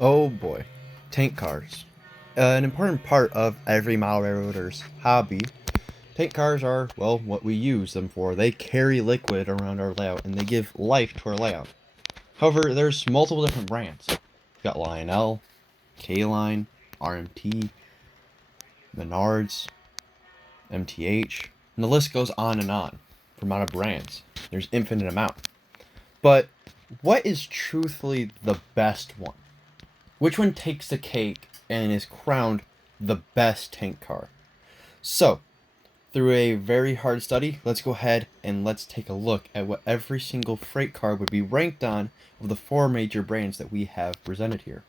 Oh boy, tank cars. An important part of every model railroader's hobby. Tank cars are, well, what we use them for. They carry liquid around our layout and they give life to our layout. However, there's multiple different brands. We've got Lionel, K-Line, RMT, Menards, MTH, and the list goes on and on. For amount of brands, there's infinite amount. But what is truthfully the best one? Which one takes the cake and is crowned the best tank car? So, through a very hard study, let's go ahead and let's take a look at what every single freight car would be ranked on of the four major brands that we have presented here.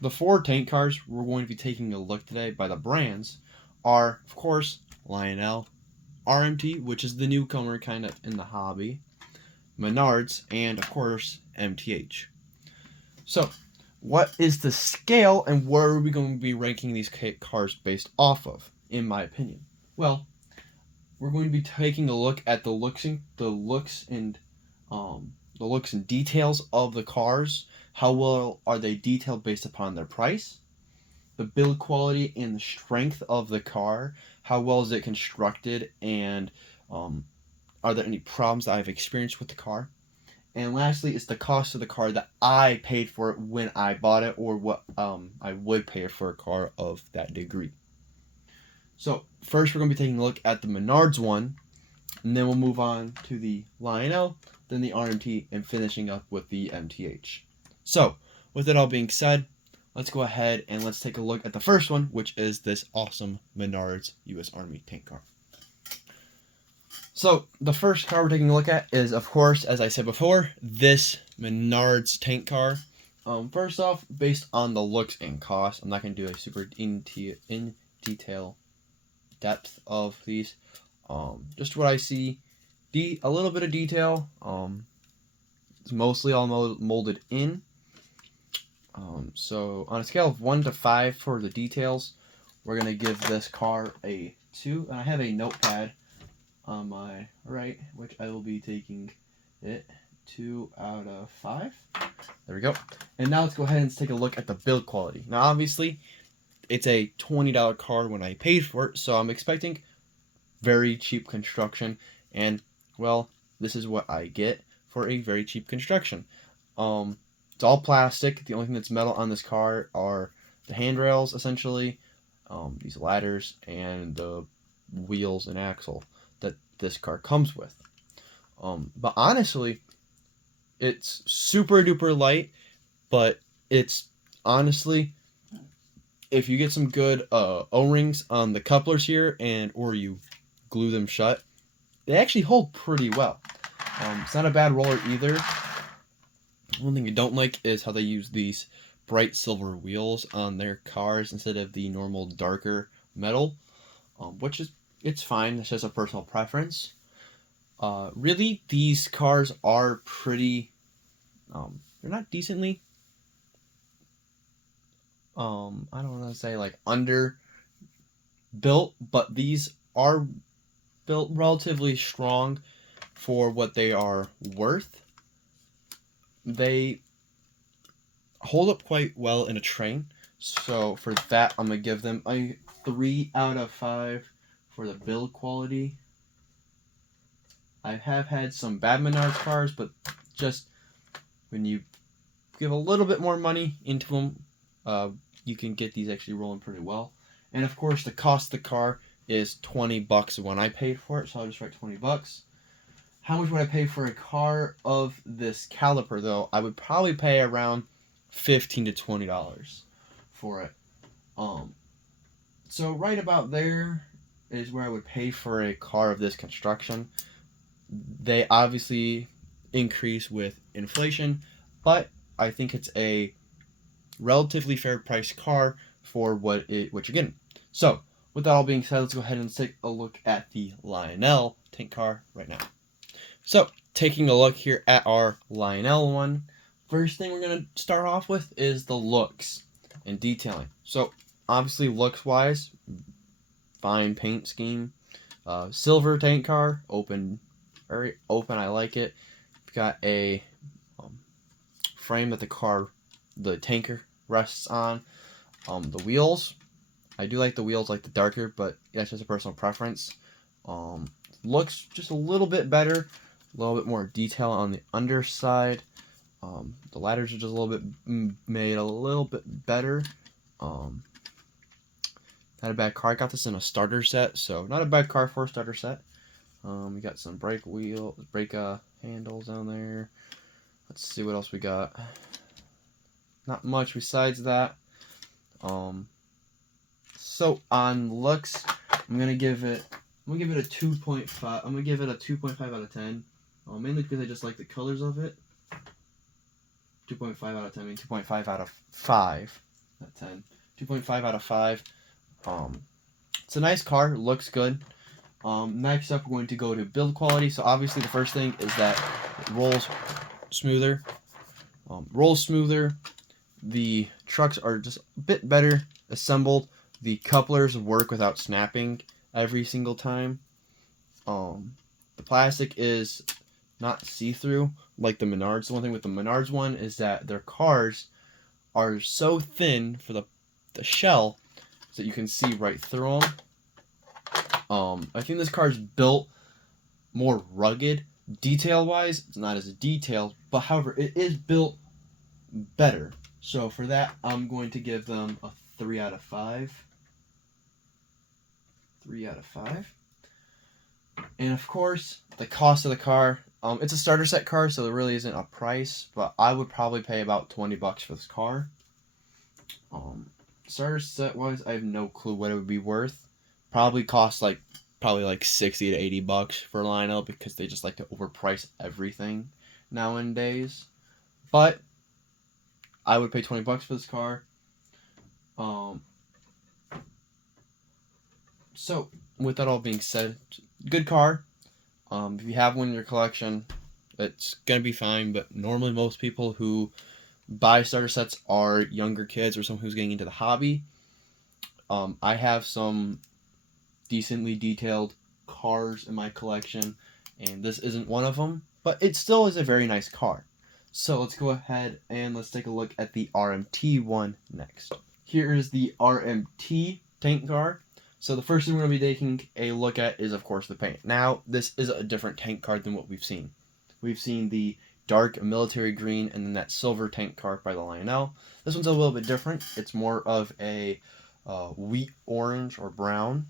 The four tank cars we're going to be taking a look today by the brands are, of course, Lionel, RMT, which is the newcomer kind of in the hobby, Menards, and of course, MTH. So, what is the scale and where are we going to be ranking these cars based off of, in my opinion? Well, we're going to be taking a look at the looks and details of the cars. How well are they detailed based upon their price? The build quality and the strength of the car. How well is it constructed, and are there any problems that I've experienced with the car? And lastly, it's the cost of the car that I paid for it when I bought it, or what I would pay for a car of that degree. So first, we're going to be taking a look at the Menards one, and then we'll move on to the Lionel, then the RMT, and finishing up with the MTH. So with it all being said, let's go ahead and let's take a look at the first one, which is this awesome Menards U.S. Army tank car. So the first car we're taking a look at is, of course, as I said before, this Menards tank car. First off, based on the looks and cost, I'm not going to do a super in detail depth of these. Just what I see, a little bit of detail. It's mostly all molded in. So on a scale of 1 to 5 for the details, we're going to give this car a 2. And I have a notepad on my right, which I will be taking it 2 out of 5. There we go. And now let's go ahead and take a look at the build quality. Now, obviously, it's a $20 car when I paid for it, so I'm expecting very cheap construction. And, well, this is what I get for a very cheap construction. It's all plastic. The only thing that's metal on this car are the handrails, essentially, these ladders, and the wheels and axle that this car comes with. But honestly, it's super duper light, but it's honestly, if you get some good O-rings on the couplers here, or you glue them shut, they actually hold pretty well. It's not a bad roller either. One thing I don't like is how they use these bright silver wheels on their cars instead of the normal darker metal, which is, it's fine. It's just a personal preference. Really, these cars are pretty. They're not decently. I don't want to say like under built, but these are built relatively strong for what they are worth. They hold up quite well in a train, so for that I'm gonna give them a 3 out of 5 for the build quality. I have had some bad Menards cars, but just when you give a little bit more money into them, you can get these actually rolling pretty well. And of course, the cost of the car is $20 when I paid for it, so I'll just write $20. How much would I pay for a car of this caliber, though? I would probably pay around $15 to $20 for it. So right about there is where I would pay for a car of this construction. They obviously increase with inflation, but I think it's a relatively fair price car for what you're getting. So, with that all being said, let's go ahead and take a look at the Lionel tank car right now. So, taking a look here at our Lionel one, first thing we're going to start off with is the looks and detailing. So, obviously, looks-wise, fine paint scheme. Silver tank car, open, very open. I like it. Got a frame that the tanker rests on. The wheels, I do like the wheels, like the darker, but that's just a personal preference. Looks just a little bit better, a little bit more detail on the underside. The ladders are just a little bit made a little bit better. Not a bad car. I got this in a starter set, so not a bad car for a starter set. We got some brake handles down there. Let's see what else we got. Not much besides that. So on looks, I'm gonna give it a 2.5. I'm gonna give it a 2.5 out of 10. Mainly because I just like the colors of it. 2.5 out of 10. I mean 2.5 out of 5. Not 10. 2.5 out of 5. It's a nice car. Looks good. Next up, we're going to go to build quality. So obviously, the first thing is that it rolls smoother. The trucks are just a bit better assembled. The couplers work without snapping every single time. The plastic is not see-through like the Menards. The one thing with the Menards one is that their cars are so thin for the shell so that you can see right through them. I think this car is built more rugged. Detail-wise, it's not as detailed, but however, it is built better. So for that, I'm going to give them a 3 out of 5. 3 out of 5. And of course, the cost of the car. It's a starter set car, so there really isn't a price, but I would probably pay about $20 for this car. Starter set wise, I have no clue what it would be worth. Probably cost like 60 to $80 for Lionel because they just like to overprice everything nowadays. But I would pay $20 for this car. So with that all being said, good car. If you have one in your collection, it's gonna be fine. But normally, most people who buy starter sets are younger kids or someone who's getting into the hobby. I have some decently detailed cars in my collection, and this isn't one of them, but it still is a very nice car. So let's go ahead and let's take a look at the RMT one next. Here is the RMT tank car. So the first thing we're going to be taking a look at is, of course, the paint. Now, this is a different tank car than what we've seen. We've seen the dark military green and then that silver tank car by the Lionel. This one's a little bit different. It's more of a wheat orange or brown.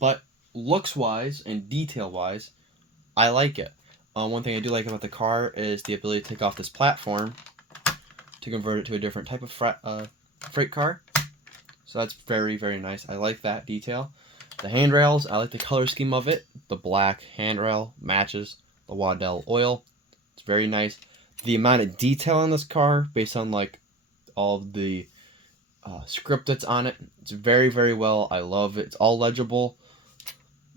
But looks-wise and detail-wise, I like it. One thing I do like about the car is the ability to take off this platform to convert it to a different type of freight car. So that's very, very nice. I like that detail. The handrails, I like the color scheme of it. The black handrail matches the Waddell oil. It's very nice. The amount of detail on this car, based on like all of the script that's on it, it's very, very well. I love it. It's all legible.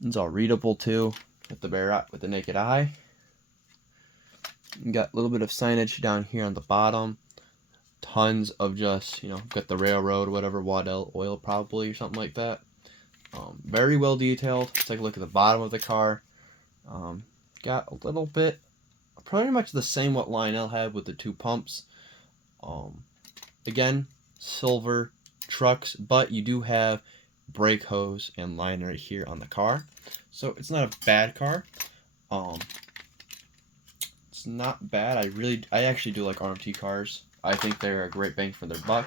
It's all readable too with the naked eye. You got a little bit of signage down here on the bottom. Tons of just, got the railroad, whatever, Waddell oil probably, or something like that. Very well detailed. Let's take a look at the bottom of the car. Got a little bit, pretty much the same what Lionel had with the two pumps. Again, silver trucks, but you do have brake hose and line right here on the car. So it's not a bad car. It's not bad. I actually do like RMT cars. I think they're a great bang for their buck.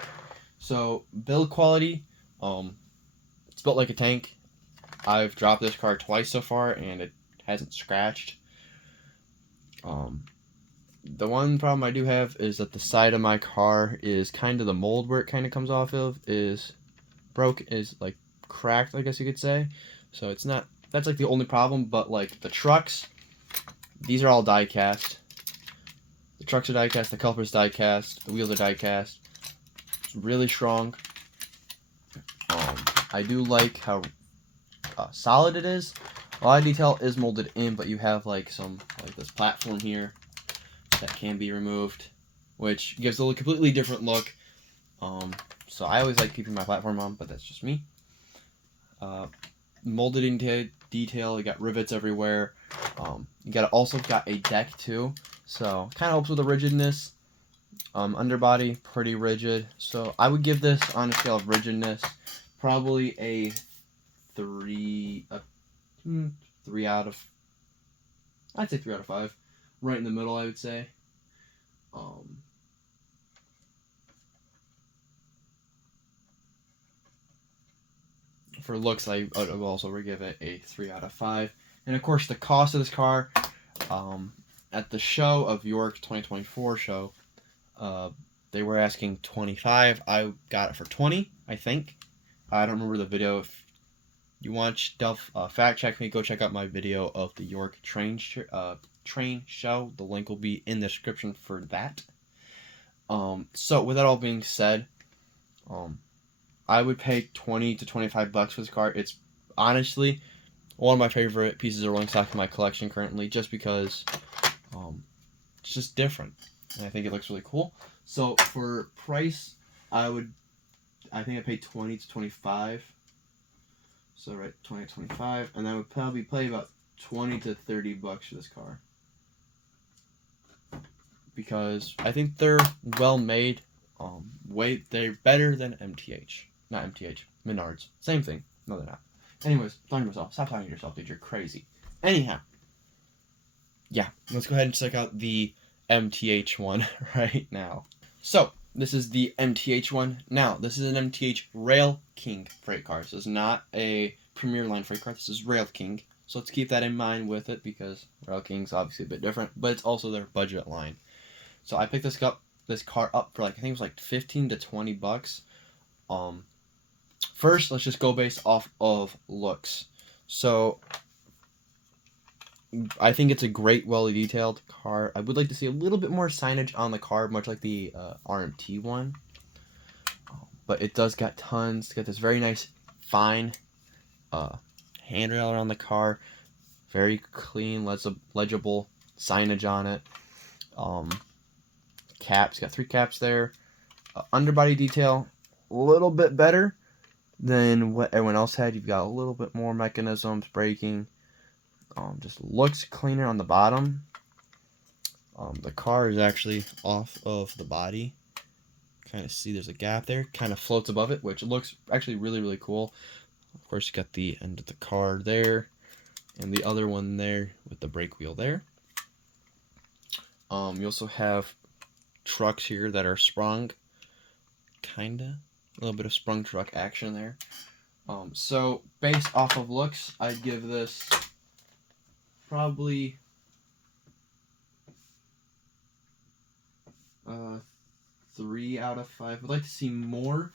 So build quality, it's built like a tank. I've dropped this car twice so far and it hasn't scratched. The one problem I do have is that the side of my car is kind of the mold where it kind of comes off of is like cracked, I guess you could say. So it's not, that's like the only problem, but like the trucks, these are all die cast. The trucks are die cast, the calipers die cast, the wheels are die cast. It's really strong. I do like how solid it is. A lot of detail is molded in, but you have like this platform here that can be removed, which gives a completely different look. So I always like keeping my platform on, but that's just me. molded in detail. You got rivets everywhere. You also got a deck too, so kind of helps with the rigidness. Underbody pretty rigid, so I would give this on a scale of rigidness probably a 3 out of, I'd say 3 out of 5, right in the middle I would say. For looks, I would also give it a 3 out of 5. And of course, the cost of this car, at the show of York 2024 show, they were asking $25. I got it for $20, I think. I don't remember the video. If you want stuff, fact check me. Go check out my video of the York train show. The link will be in the description for that. So with that all being said, I would pay $20 to $25 for this car. It's honestly one of my favorite pieces of rolling stock in my collection currently, just because it's just different, and I think it looks really cool. So for price, I think I paid $20 to $25. So right, $20 to $25, and I would probably pay about $20 to $30 for this car, because I think they're well made. They're better than MTH. Not MTH, Menards. Same thing. No, they're not. Anyways, talking to myself. Stop talking to yourself, dude. You're crazy. Anyhow. Yeah, let's go ahead and check out the MTH one right now. So, this is the MTH one. Now, this is an MTH Rail King freight car. This is not a Premier Line freight car. This is Rail King. So let's keep that in mind with it, because Rail King's obviously a bit different, but it's also their budget line. So I picked this car up for I think it was like 15 to $20. First, let's just go based off of looks. So I think it's a great, well detailed car. I would like to see a little bit more signage on the car, much like the RMT one. But it does got tons. It's got this very nice, fine handrail on the car. Very clean, legible signage on it. Caps, got 3 caps there. Underbody detail, a little bit better than what everyone else had. You've got a little bit more mechanisms, braking. Just looks cleaner on the bottom. The car is actually off of the body. Kind of see there's a gap there. Kind of floats above it, which looks actually really, really cool. Of course, you got the end of the car there, and the other one there with the brake wheel there. You also have trucks here that are sprung. Kinda. A little bit of sprung truck action there. So, based off of looks, I'd give this probably 3 out of 5. I'd like to see more.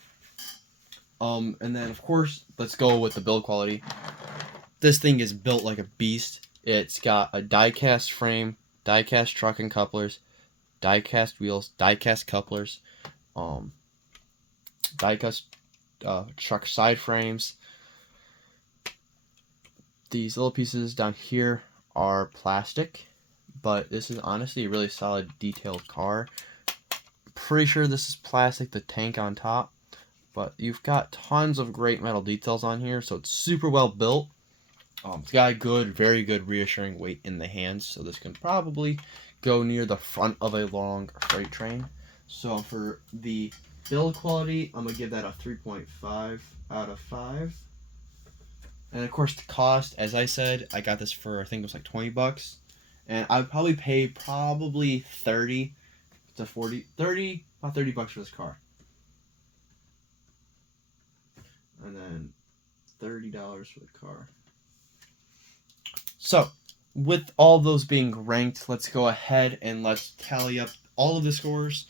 And then, of course, let's go with the build quality. This thing is built like a beast. It's got a die-cast frame, die-cast truck and couplers, die-cast wheels, die-cast couplers, die-cast truck side frames. These little pieces down here are plastic, but this is honestly a really solid detailed car. Pretty sure this is plastic, the tank on top, but you've got tons of great metal details on here, so it's super well built. It's got a very good reassuring weight in the hands, so this can probably go near the front of a long freight train. So for the build quality, I'm going to give that a 3.5 out of 5. And of course the cost, as I said, I got this for, I think it was like $20. And I would probably pay probably 30 to 40, 30, about $30 for this car. And then $30 for the car. So, with all those being ranked, let's go ahead and let's tally up all of the scores,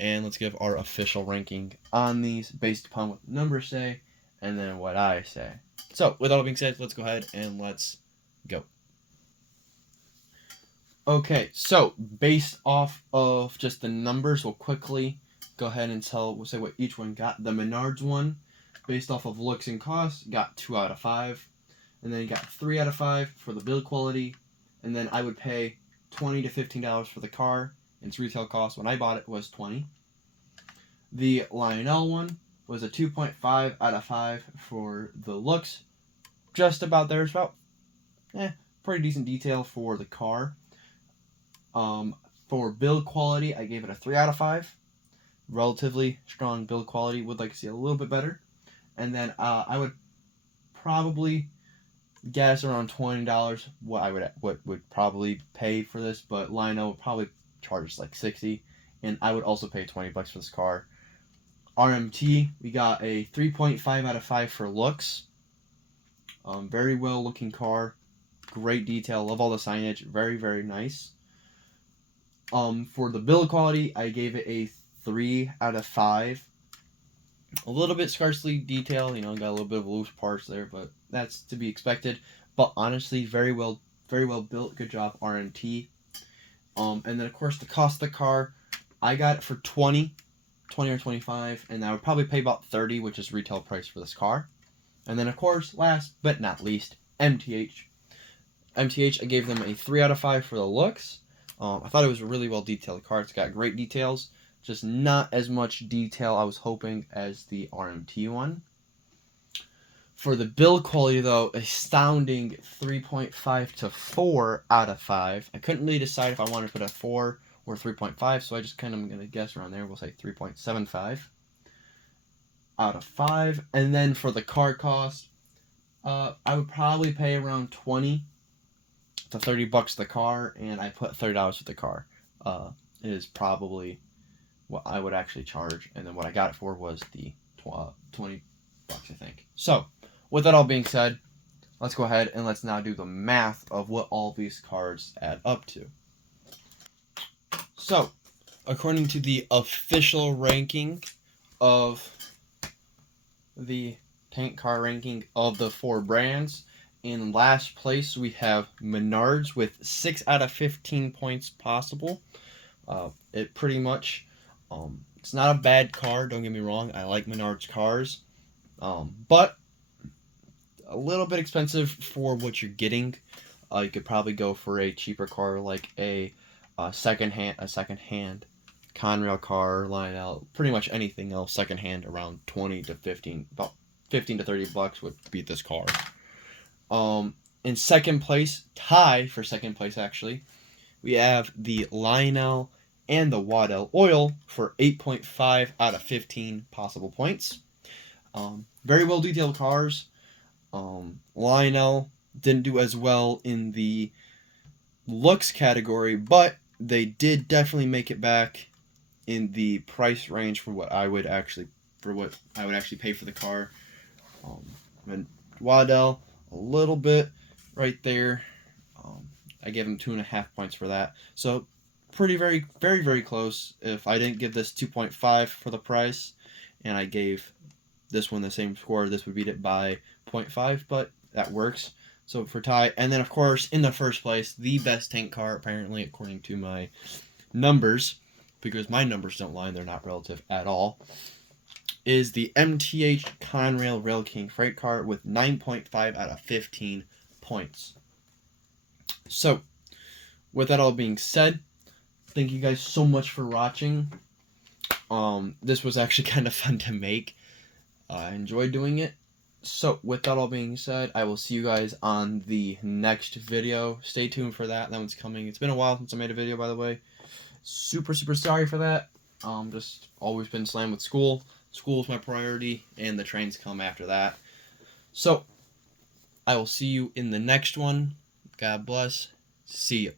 and let's give our official ranking on these based upon what the numbers say and then what I say. So, with all being said, let's go ahead and let's go. Okay, so based off of just the numbers, we'll quickly go ahead and we'll say what each one got. The Menards one, based off of looks and costs, got 2 out of 5. And then you got 3 out of 5 for the build quality. And then I would pay $20 to $15 for the car. Its retail cost when I bought it was $20. The Lionel one was a 2.5 out of 5 for the looks, just about there. It's about pretty decent detail for the car. For build quality, I gave it a 3 out of 5. Relatively strong build quality. Would like to see a little bit better. And then I would probably guess around $20 what would probably pay for this, but Lionel would probably charge like 60, and I would also pay $20 for this car. RMT, we got a 3.5 out of 5 for looks. Very well looking car, great detail, love all the signage, very, very nice. For the build quality, I gave it a 3 out of 5. A little bit scarcely detailed, got a little bit of loose parts there, but that's to be expected. But honestly, very well built. Good job, RMT. And then of course the cost of the car, I got it for 20 or 25, and I would probably pay about 30, which is retail price for this car. And then of course, last but not least, MTH. MTH, I gave them a 3 out of 5 for the looks. I thought it was a really well detailed car. It's got great details. Just not as much detail I was hoping as the RMT one. For the build quality, though, astounding 3.5 to 4 out of 5. I couldn't really decide if I wanted to put a 4 or 3.5, so I just kind of am going to guess around there. We'll say 3.75 out of 5. And then for the car cost, I would probably pay around 20 to 30 bucks for the car, and I put $30 for the car. It is probably what I would actually charge, and then what I got it for was the 20 bucks, I think. So, with that all being said, let's go ahead and let's now do the math of what all these cards add up to. So, according to the official ranking of the tank car ranking of the 4 brands, in last place we have Menards with 6 out of 15 points possible. It pretty much it's not a bad car, don't get me wrong. I like Menards cars, but a little bit expensive for what you're getting. You could probably go for a cheaper car like a second-hand Conrail car, Lionel, pretty much anything else second-hand around 20 to 15, about 15 to 30 bucks would beat this car. In second place, tie for second place actually, we have the Lionel and the Waddell Oil for 8.5 out of 15 possible points. Very well detailed cars. Lionel didn't do as well in the looks category, but they did definitely make it back in the price range for what I would actually pay for the car. And Waddell, a little bit right there. I gave him 2.5 points for that. So very, very close. If I didn't give this 2.5 for the price, and I gave this one the same score, this would beat it by 0.5, but that works. So for tie, and then of course in the first place, the best tank car apparently according to my numbers, because my numbers don't lie, they're not relative at all, is the MTH Conrail Rail King Freight Car with 9.5 out of 15 points. So, with that all being said, thank you guys so much for watching. This was actually kind of fun to make. I enjoyed doing it. So, with that all being said, I will see you guys on the next video. Stay tuned for that. That one's coming. It's been a while since I made a video, by the way. Super sorry for that. Just always been slammed with school. School is my priority, and the trains come after that. So, I will see you in the next one. God bless. See you.